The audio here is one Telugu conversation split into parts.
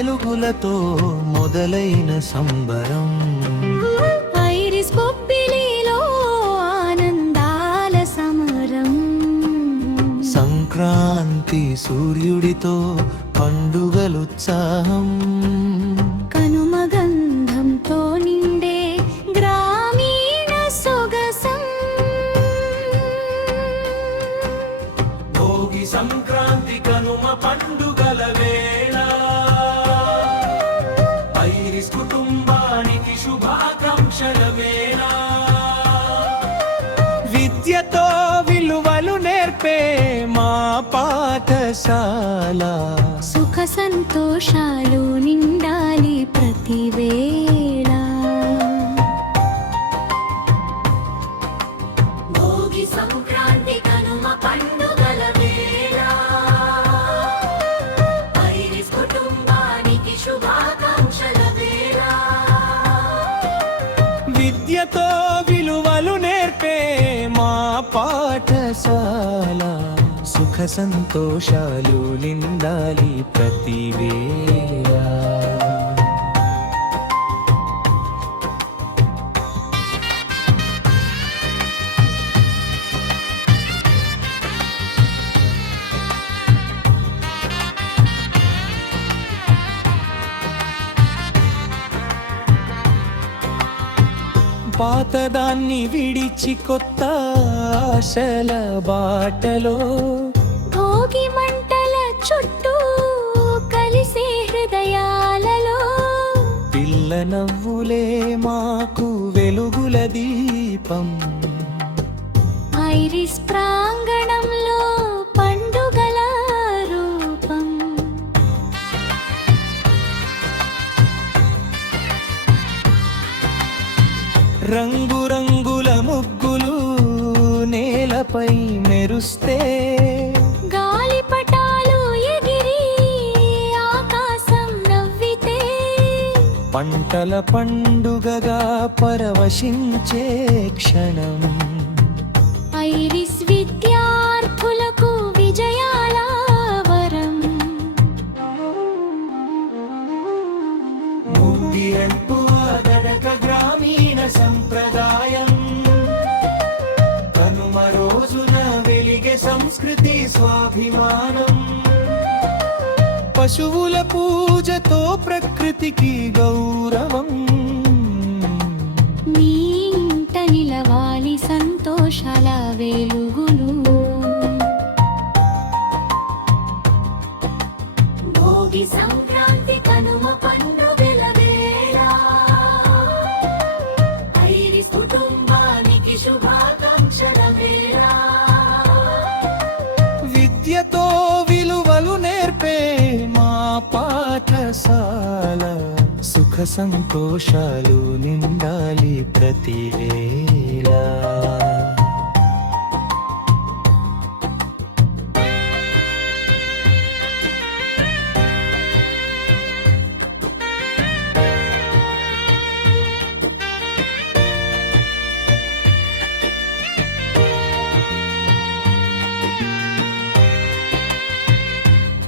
వెలుగులతో మొదలైన సంబరం. ఐరిస్ బొబ్బిలిలో ఆనందాల సమరం. సంక్రాంతి సూర్యుడితో పండుగలుత్సాహం. కనుమ గంధంతో నిండే గ్రామీణ సొగసం. భోగి సంక్రాంతి కనుమ పండుగల వేళ ఐరిస్ కుటుంబానికి శుభాకాంక్షల వేళ. విద్యతో విలువలు నేర్పే మా పాఠశాల. సుఖ సంతోషాలు నిండాలి ప్రతి వేళ. భోగి సంక్రాంతి కనుమ పండుగల వేళ ఐరిస్ కుటుంబానికి శుభాకాంక్షల వేళ. విద్యతో విలువలు నేర్పే మా పాఠశాల. సుఖ సంతోషాలు నిండాలి ప్రతి వేళ. పాతదాన్ని విడిచి కొత్త ఆశల బాటలో. భోగి మంటల చుట్టూ కలిసే హృదయాలలో. పిల్ల నవ్వులే మాకు వెలుగుల దీపం. ఐరిస్ ప్రాంగణంలో పండుగల రూపం. రంగురంగుల ముగ్గులు నేలపై మెరుస్తే. గాలిపటాలు ఎగిరి ఆకాశం నవ్వితే. పంటల పండుగగా పరవశించే క్షణం. ఐరిస్ విద్యార్థులకు విజయాల వరం. ముగ్గి అంటూ అదడక గ్రామీణ సంప్రదాయం. కనుమ రోజున వెలిగే సంస్కృతి స్వాభిమానం. పశువుల పూజతో ప్రకృతికి గౌరవం. మీ ఇంట నిలవాలి సంతోషాల వెలుగులు. భోగి సంక్రాంతి కనుమ పండుగల వేళ ఐరిస్ కుటుంబానికి శుభాకాంక్షల వేళ. విద్యతో విలువలు నేర్పే మా పాఠశాల. సుఖ సంతోషాలు నిండాలి ప్రతి వేళ.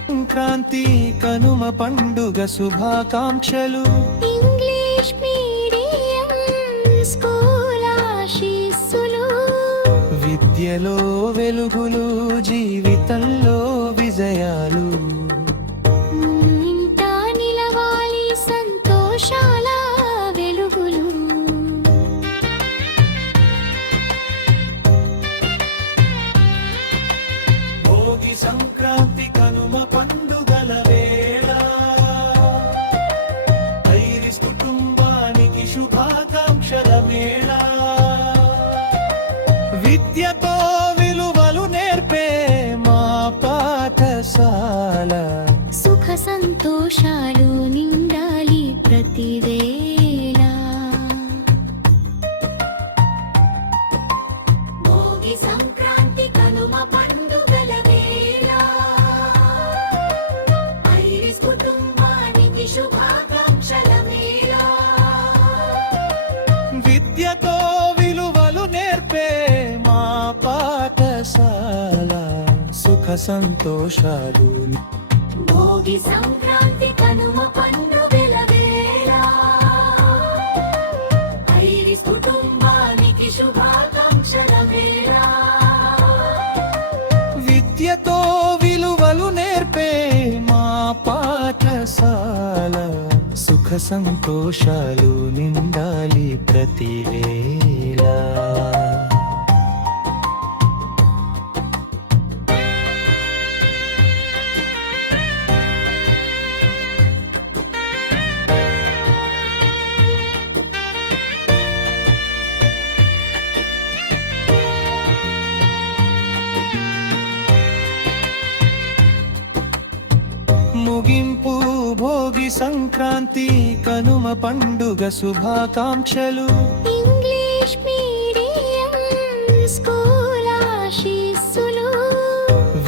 సంక్రాంతి కనుమ పండుగ శుభాకాంక్షలు. ఇంగ్లీష్ మీడియం స్కూల్ ఆశీస్సులు. విద్యలో వెలుగులు జీవితంలో విజయాలు. ఇంట నిలవాలి సంతోషాల వెలుగులు. భోగి సంక్రాంతి కనుమ పండుగల వేళ ఐరిస్ కుటుంబానికి శుభాకాంక్షల వేళ. విద్యతో విలువలు నేర్పే మా పాఠశాల. సుఖ సంతోషాలు నిండాలి ప్రతి వేళ. భోగి సంక్రాంతి కనుమ పండుగల వేళ ఐరిస్ కుటుంబానికి శుభాకాంక్షల వేళ. విద్యతో విలువలు నేర్పే మా పాఠశాల. సుఖ సంతోషాలు. భోగి సంక్రాంతి కనుమ సంతోషాలు నిండాలి ప్రతివేళ. ముగింపు భోగి సంక్రాంతి కనుమ పండుగ శుభాకాంక్షలు. ఇంగ్లీష్ మీడియం స్కూల్ ఆశీస్సులు.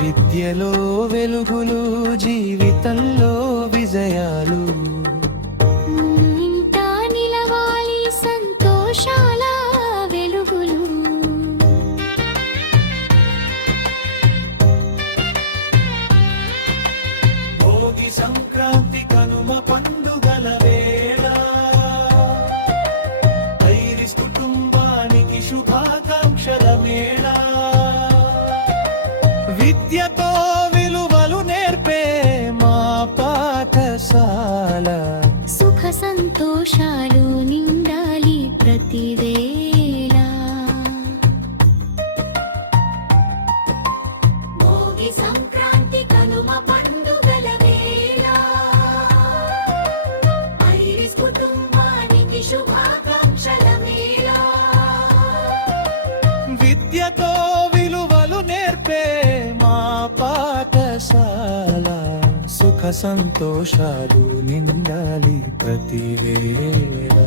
విద్యలో వెలుగులు జీవితంలో విజయాలు. ఇంట నిలవాలి సంతోషాల వెలుగులు. భోగి సంక్రాంతి కనుమ పండుగల వేళ ఐరిస్ కుటుంబానికి శుభాకాంక్షల మేళ. విద్యతో విలువలు నేర్పే మా పాఠశాల. సుఖ సంతోషాలు నిండాలి ప్రతివేళ. భోగి సంక్రాంతి కనుమ పండుగల వేళ ఐరిస్ కుటుంబానికి శుభాకాంక్షల మేళ. విద్యతో విలువలు నేర్పే మా పాఠశాల. సుఖ సంతోషాలు నిండాలి ప్రతివేళ.